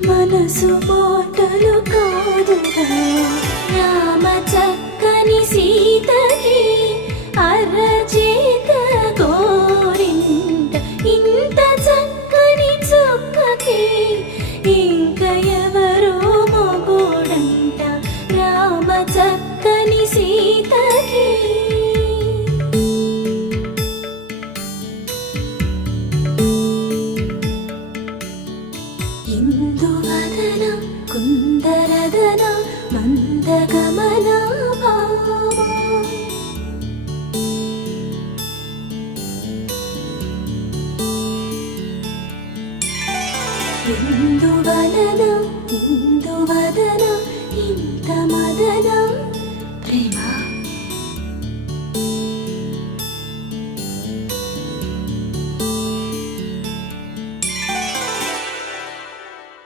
మనసు మాటలు కాదుగా రామ చక్కని సీతకి అరచేత గోరింట ఇంత చక్కని చుక్కకి ఇంక ఎవరో మొగుడంట రామ చక్కని సీతకి ఇందువదన కుందరదన మందగమన భామ